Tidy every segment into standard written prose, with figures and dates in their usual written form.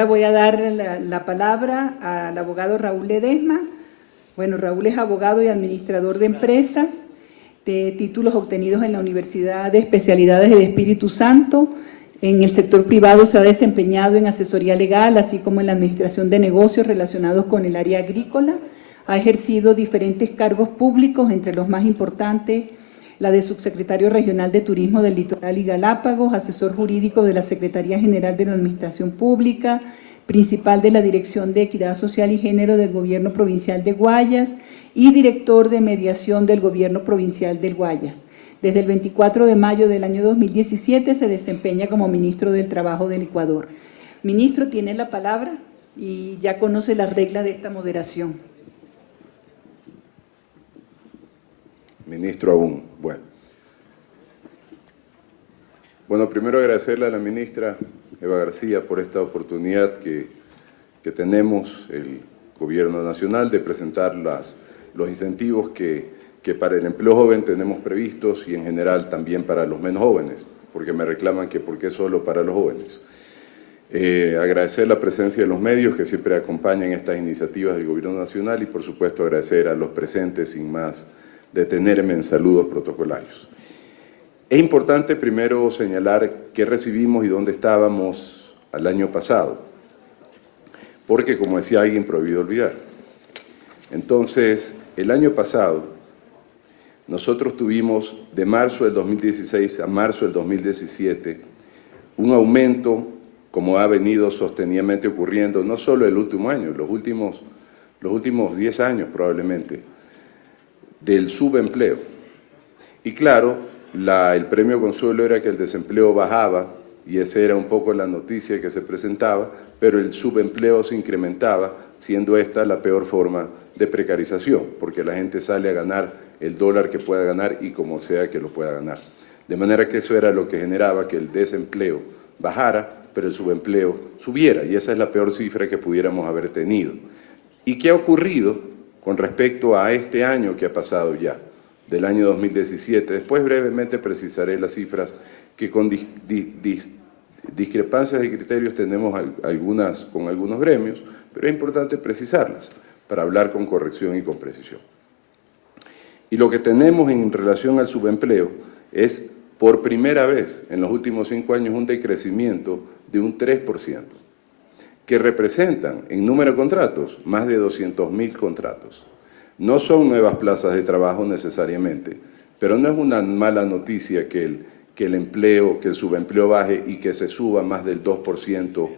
ahora voy a dar la palabra al abogado Raúl Ledesma. Bueno, Raúl es abogado y administrador de empresas, de títulos obtenidos en la Universidad de Especialidades del Espíritu Santo. En el sector privado se ha desempeñado en asesoría legal, así como en la administración de negocios relacionados con el área agrícola. Ha ejercido diferentes cargos públicos, entre los más importantes, la de subsecretario regional de Turismo del Litoral y Galápagos, asesor jurídico de la Secretaría General de la Administración Pública, principal de la Dirección de Equidad Social y Género del Gobierno Provincial de Guayas y director de mediación del Gobierno Provincial del Guayas. Desde el 24 de mayo del año 2017 se desempeña como ministro del Trabajo del Ecuador. Ministro, tiene la palabra y ya conoce las reglas de esta moderación. Ministro aún. Bueno, primero agradecerle a la ministra Eva García por esta oportunidad que tenemos, el Gobierno Nacional, de presentar los incentivos que para el empleo joven tenemos previstos y en general también para los menos jóvenes, porque me reclaman que por qué solo para los jóvenes. Agradecer la presencia de los medios que siempre acompañan estas iniciativas del Gobierno Nacional y, por supuesto, agradecer a los presentes sin más detenerme en saludos protocolarios. Es importante primero señalar qué recibimos y dónde estábamos al año pasado, porque, como decía alguien, prohibido olvidar. Entonces, el año pasado, nosotros tuvimos de marzo del 2016 a marzo del 2017 un aumento, como ha venido sostenidamente ocurriendo, no solo el último año, los últimos 10 años probablemente, del subempleo. Y claro, el premio consuelo era que el desempleo bajaba, y esa era un poco la noticia que se presentaba, pero el subempleo se incrementaba, siendo esta la peor forma de precarización, porque la gente sale a ganar el dólar que pueda ganar y como sea que lo pueda ganar. De manera que eso era lo que generaba que el desempleo bajara, pero el subempleo subiera, y esa es la peor cifra que pudiéramos haber tenido. ¿Y qué ha ocurrido con respecto a este año que ha pasado ya, del año 2017? Después brevemente precisaré las cifras que con discrepancias de criterios tenemos con algunos gremios, pero es importante precisarlas para hablar con corrección y con precisión. Y lo que tenemos en relación al subempleo es, por primera vez en los últimos 5 años, un decrecimiento de un 3%, que representan en número de contratos más de 200.000 contratos. No son nuevas plazas de trabajo necesariamente, pero no es una mala noticia que el subempleo baje y que se suba más del 2%,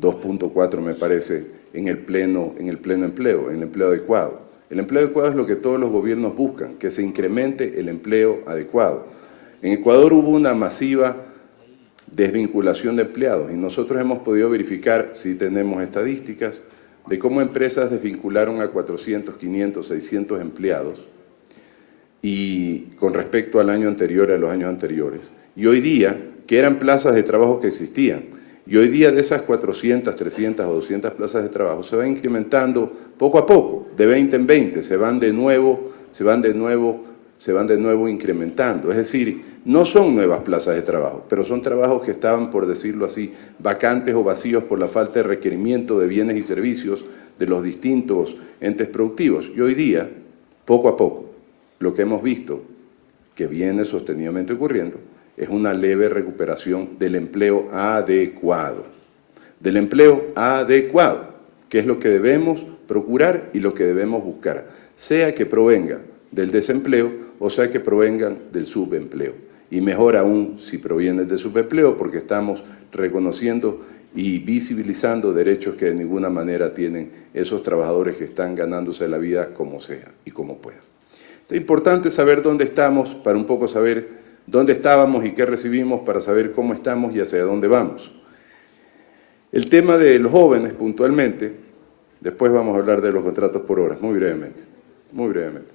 2.4 me parece, en el pleno empleo, en el empleo adecuado. El empleo adecuado es lo que todos los gobiernos buscan, que se incremente el empleo adecuado. En Ecuador hubo una masiva desvinculación de empleados y nosotros hemos podido verificar, si tenemos estadísticas, de cómo empresas desvincularon a 400, 500, 600 empleados y con respecto al año anterior, a los años anteriores. Y hoy día, que eran plazas de trabajo que existían, y hoy día de esas 400, 300 o 200 plazas de trabajo se van incrementando poco a poco, de 20 en 20, se van de nuevo incrementando. Es decir, no son nuevas plazas de trabajo, pero son trabajos que estaban, por decirlo así, vacantes o vacíos por la falta de requerimiento de bienes y servicios de los distintos entes productivos. Y hoy día, poco a poco, lo que hemos visto, que viene sostenidamente ocurriendo, es una leve recuperación del empleo adecuado. Del empleo adecuado, que es lo que debemos procurar y lo que debemos buscar, sea que provenga del desempleo o sea que provengan del subempleo. Y mejor aún si provienen del subempleo, porque estamos reconociendo y visibilizando derechos que de ninguna manera tienen esos trabajadores que están ganándose la vida como sea y como puedan. Es importante saber dónde estamos para un poco saber dónde estábamos y qué recibimos para saber cómo estamos y hacia dónde vamos. El tema de los jóvenes, puntualmente, después vamos a hablar de los contratos por horas, muy brevemente.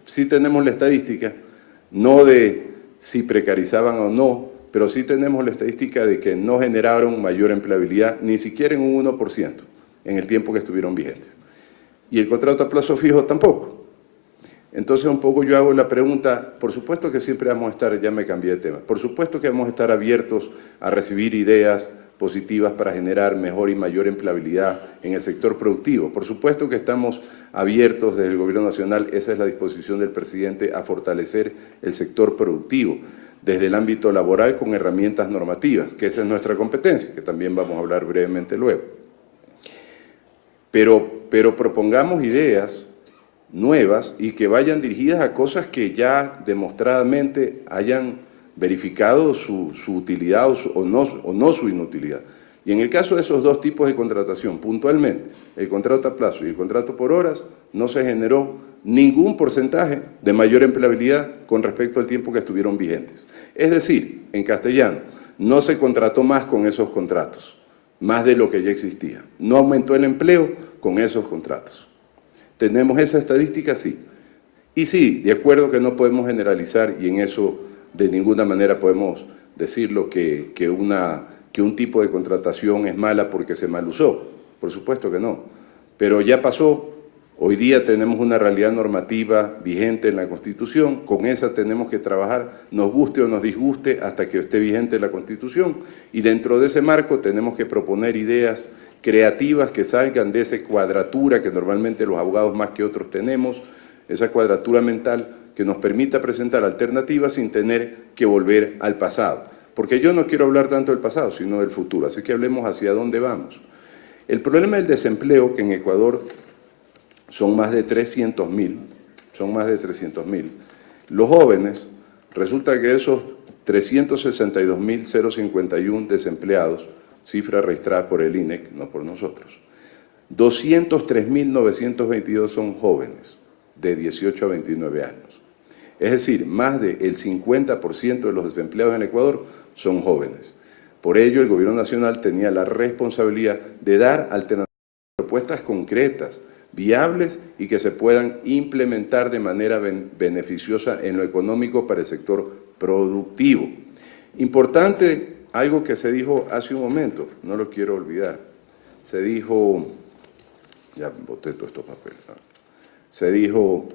Sí tenemos la estadística, no de si precarizaban o no, pero sí tenemos la estadística de que no generaron mayor empleabilidad, ni siquiera en un 1% en el tiempo que estuvieron vigentes. Y el contrato a plazo fijo tampoco. Entonces un poco yo hago la pregunta, por supuesto que siempre vamos a estar, ya me cambié de tema, por supuesto que vamos a estar abiertos a recibir ideas positivas para generar mejor y mayor empleabilidad en el sector productivo. Por supuesto que estamos abiertos desde el Gobierno Nacional, esa es la disposición del presidente, a fortalecer el sector productivo desde el ámbito laboral con herramientas normativas, que esa es nuestra competencia, que también vamos a hablar brevemente luego. Pero propongamos ideas nuevas y que vayan dirigidas a cosas que ya demostradamente hayan verificado su utilidad o no su inutilidad. Y en el caso de esos dos tipos de contratación, puntualmente, el contrato a plazo y el contrato por horas, no se generó ningún porcentaje de mayor empleabilidad con respecto al tiempo que estuvieron vigentes. Es decir, en castellano, no se contrató más con esos contratos, más de lo que ya existía. No aumentó el empleo con esos contratos. ¿Tenemos esa estadística? Sí. Y sí, de acuerdo que no podemos generalizar y en eso de ninguna manera podemos decirlo que un tipo de contratación es mala porque se mal usó. Por supuesto que no. Pero ya pasó. Hoy día tenemos una realidad normativa vigente en la Constitución. Con esa tenemos que trabajar, nos guste o nos disguste, hasta que esté vigente la Constitución. Y dentro de ese marco tenemos que proponer ideas creativas que salgan de esa cuadratura que normalmente los abogados más que otros tenemos, esa cuadratura mental que nos permita presentar alternativas sin tener que volver al pasado. Porque yo no quiero hablar tanto del pasado, sino del futuro, así que hablemos hacia dónde vamos. El problema del desempleo, que en Ecuador son más de 300.000, los jóvenes, resulta que esos 362.051 desempleados, cifra registrada por el INEC, no por nosotros, 203.922 son jóvenes de 18 a 29 años. Es decir, más del 50% de los desempleados en Ecuador son jóvenes. Por ello, el Gobierno Nacional tenía la responsabilidad de dar alternativas, propuestas concretas, viables y que se puedan implementar de manera beneficiosa en lo económico para el sector productivo. Importante, algo que se dijo hace un momento, no lo quiero olvidar, se dijo, ya boté todos estos papeles, ¿no? Se dijo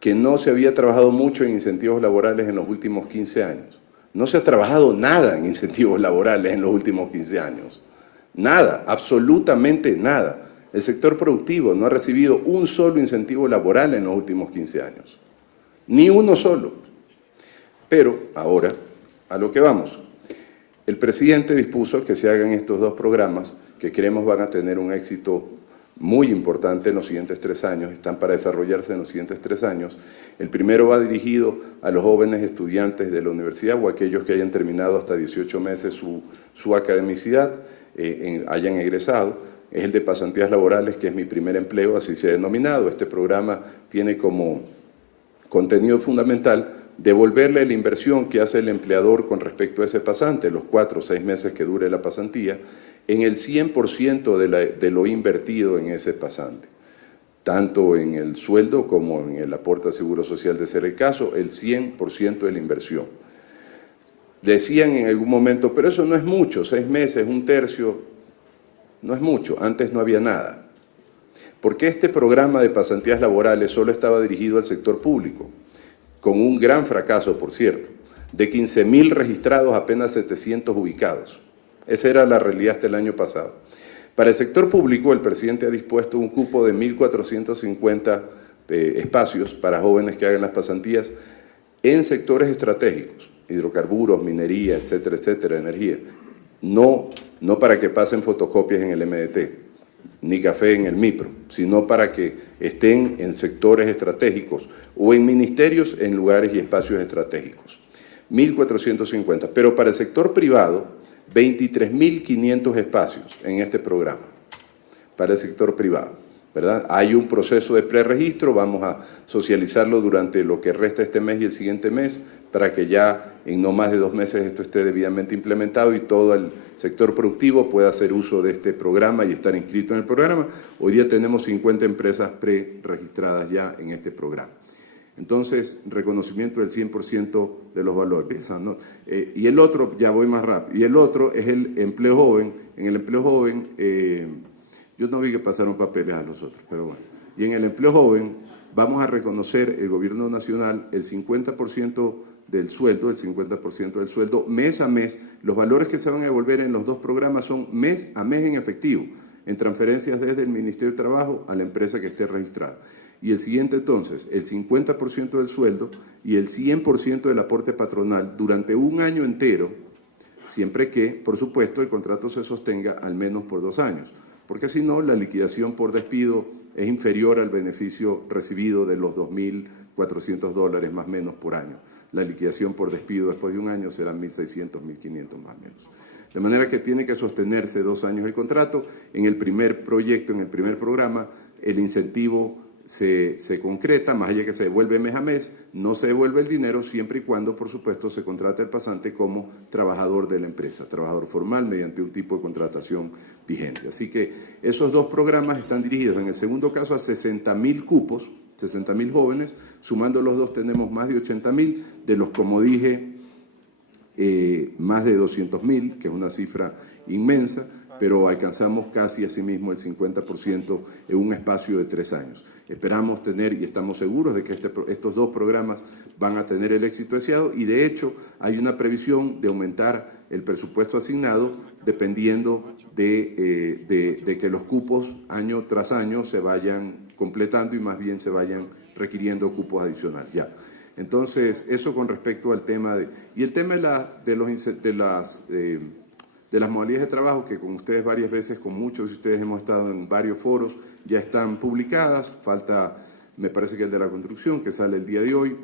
que no se había trabajado mucho en incentivos laborales en los últimos 15 años. No se ha trabajado nada en incentivos laborales en los últimos 15 años. Nada, absolutamente nada. El sector productivo no ha recibido un solo incentivo laboral en los últimos 15 años. Ni uno solo. Pero ahora, a lo que vamos. El presidente dispuso que se hagan estos dos programas que creemos van a tener un éxito muy importante en los siguientes 3 años, están para desarrollarse en los siguientes 3 años. El primero va dirigido a los jóvenes estudiantes de la universidad o aquellos que hayan terminado hasta 18 meses su academicidad, hayan egresado. Es el de pasantías laborales, que es mi primer empleo, así se ha denominado. Este programa tiene como contenido fundamental devolverle la inversión que hace el empleador con respecto a ese pasante, los 4 o 6 meses que dure la pasantía, en el 100% de lo invertido en ese pasante, tanto en el sueldo como en el aporte al Seguro Social, de ser el caso, el 100% de la inversión. Decían en algún momento, pero eso no es mucho, 6 meses, 1/3, no es mucho, antes no había nada. Porque este programa de pasantías laborales solo estaba dirigido al sector público, con un gran fracaso, por cierto. De 15.000 registrados, apenas 700 ubicados. Esa era la realidad hasta el año pasado. Para el sector público, el presidente ha dispuesto un cupo de 1.450 espacios para jóvenes que hagan las pasantías en sectores estratégicos, hidrocarburos, minería, etcétera, etcétera, energía. No para que pasen fotocopias en el MDT, ni café en el MIPRO, sino para que estén en sectores estratégicos o en ministerios en lugares y espacios estratégicos. 1.450, pero para el sector privado, 23.500 espacios en este programa, para el sector privado, ¿verdad? Hay un proceso de preregistro, vamos a socializarlo durante lo que resta este mes y el siguiente mes, para que ya en no más de 2 meses esto esté debidamente implementado y todo el sector productivo pueda hacer uso de este programa y estar inscrito en el programa. Hoy día tenemos 50 empresas preregistradas ya en este programa. Entonces, reconocimiento del 100% de los valores, ¿no? Y el otro, ya voy más rápido, y el otro es el empleo joven. En el empleo joven, yo no vi que pasaron papeles a los otros, pero bueno. Y en el empleo joven vamos a reconocer el gobierno nacional el 50% del sueldo, mes a mes. Los valores que se van a devolver en los dos programas son mes a mes en efectivo, en transferencias desde el Ministerio de Trabajo a la empresa que esté registrada. Y el siguiente entonces, el 50% del sueldo y el 100% del aporte patronal durante un año entero, siempre que, por supuesto, el contrato se sostenga al menos por 2 años, porque si no, la liquidación por despido es inferior al beneficio recibido de los $2.400 más o menos por año. La liquidación por despido después de un año será 1.600, 1.500 más o menos. De manera que tiene que sostenerse 2 años el contrato. En el primer proyecto, en el primer programa, el incentivo se concreta, más allá que se devuelve mes a mes, no se devuelve el dinero siempre y cuando, por supuesto, se contrate al pasante como trabajador de la empresa, trabajador formal mediante un tipo de contratación vigente. Así que esos 2 programas están dirigidos, en el segundo caso, a 60.000 cupos, 60.000 jóvenes, sumando los 2 tenemos más de 80.000, de los, como dije, más de 200.000, que es una cifra inmensa, pero alcanzamos casi asimismo el 50% en un espacio de 3 años. Esperamos tener y estamos seguros de que estos 2 programas van a tener el éxito deseado y de hecho hay una previsión de aumentar el presupuesto asignado dependiendo de que los cupos año tras año se vayan completando y más bien se vayan requiriendo cupos adicionales. Ya. Entonces, eso con respecto al tema y el tema de las modalidades de trabajo que con ustedes varias veces, con muchos de ustedes hemos estado en varios foros, ya están publicadas, falta, me parece que el de la construcción, que sale el día de hoy,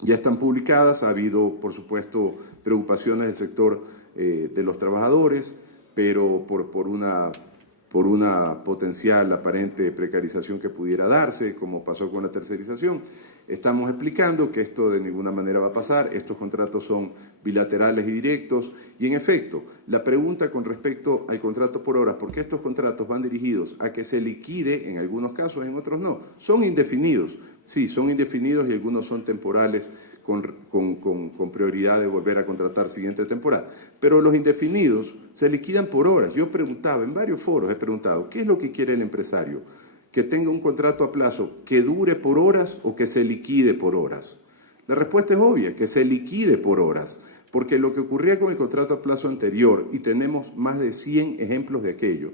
ya están publicadas, ha habido, por supuesto, preocupaciones del sector de los trabajadores, pero por una potencial aparente precarización que pudiera darse, como pasó con la tercerización. Estamos explicando que esto de ninguna manera va a pasar, estos contratos son bilaterales y directos, y en efecto, la pregunta con respecto al contrato por horas, porque estos contratos van dirigidos a que se liquide, en algunos casos, en otros no, son indefinidos, sí, son indefinidos y algunos son temporales con prioridad de volver a contratar siguiente temporada, pero los indefinidos se liquidan por horas. Yo preguntaba, en varios foros he preguntado, ¿qué es lo que quiere el empresario? ¿Que tenga un contrato a plazo que dure por horas o que se liquide por horas? La respuesta es obvia, que se liquide por horas, porque lo que ocurría con el contrato a plazo anterior, y tenemos más de 100 ejemplos de aquello,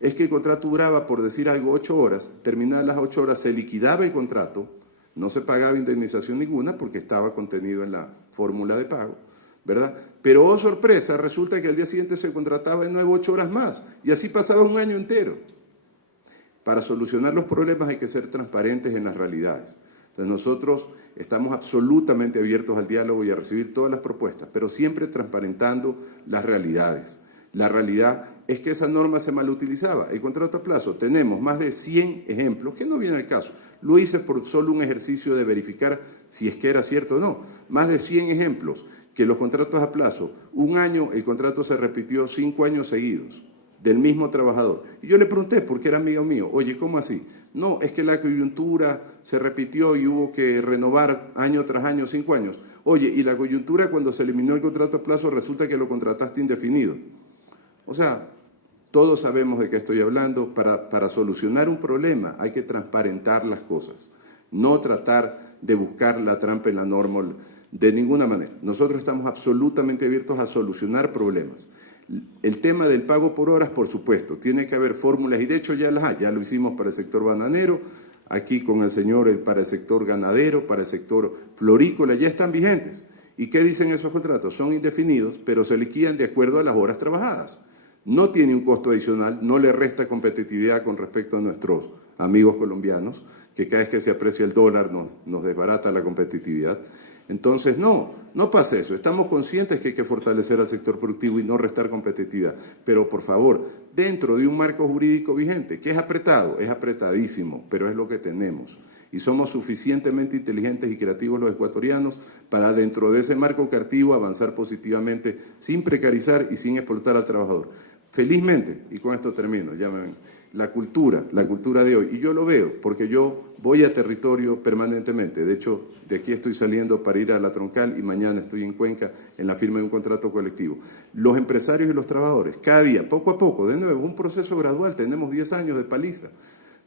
es que el contrato duraba, por decir algo, 8 horas, terminadas las 8 horas se liquidaba el contrato, no se pagaba indemnización ninguna porque estaba contenido en la fórmula de pago, ¿verdad? Pero, oh sorpresa, resulta que al día siguiente se contrataba de nuevo 8 horas más, y así pasaba un año entero. Para solucionar los problemas hay que ser transparentes en las realidades. Entonces nosotros estamos absolutamente abiertos al diálogo y a recibir todas las propuestas, pero siempre transparentando las realidades. La realidad es que esa norma se malutilizaba. El contrato a plazo, tenemos más de 100 ejemplos, que no viene al caso. Lo hice por solo un ejercicio de verificar si es que era cierto o no. Más de 100 ejemplos que los contratos a plazo, un año el contrato se repitió 5 años seguidos, del mismo trabajador. Y yo le pregunté, porque era amigo mío, oye, ¿cómo así? No, es que la coyuntura se repitió y hubo que renovar año tras año, 5 años. Oye, y la coyuntura cuando se eliminó el contrato a plazo resulta que lo contrataste indefinido. O sea, todos sabemos de qué estoy hablando. Para solucionar un problema hay que transparentar las cosas, no tratar de buscar la trampa en la norma de ninguna manera. Nosotros estamos absolutamente abiertos a solucionar problemas. El tema del pago por horas, por supuesto, tiene que haber fórmulas y de hecho ya las hay, ya lo hicimos para el sector bananero, aquí con el señor para el sector ganadero, para el sector florícola, ya están vigentes. ¿Y qué dicen esos contratos? Son indefinidos, pero se liquidan de acuerdo a las horas trabajadas. No tiene un costo adicional, no le resta competitividad con respecto a nuestros amigos colombianos, que cada vez que se aprecia el dólar nos desbarata la competitividad. Entonces, no pasa eso. Estamos conscientes que hay que fortalecer al sector productivo y no restar competitividad. Pero, por favor, dentro de un marco jurídico vigente, que es apretado, es apretadísimo, pero es lo que tenemos. Y somos suficientemente inteligentes y creativos los ecuatorianos para, dentro de ese marco creativo, avanzar positivamente, sin precarizar y sin explotar al trabajador. Felizmente, y con esto termino, ya me ven, la cultura de hoy, y yo lo veo, porque yo voy a territorio permanentemente, de hecho, de aquí estoy saliendo para ir a La Troncal y mañana estoy en Cuenca en la firma de un contrato colectivo. Los empresarios y los trabajadores, cada día, poco a poco, de nuevo, un proceso gradual, tenemos 10 años de paliza,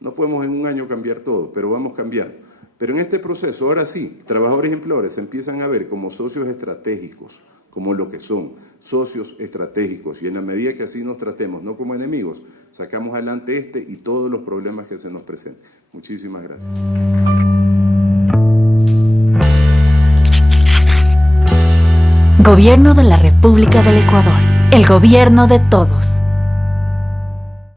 No podemos en un año cambiar todo, pero vamos cambiando. Pero en este proceso, ahora sí, trabajadores y empleadores se empiezan a ver como socios estratégicos, como lo que son, socios estratégicos. Y en la medida que así nos tratemos, no como enemigos, sacamos adelante este y todos los problemas que se nos presenten. Muchísimas gracias. Gobierno de la República del Ecuador. El gobierno de todos.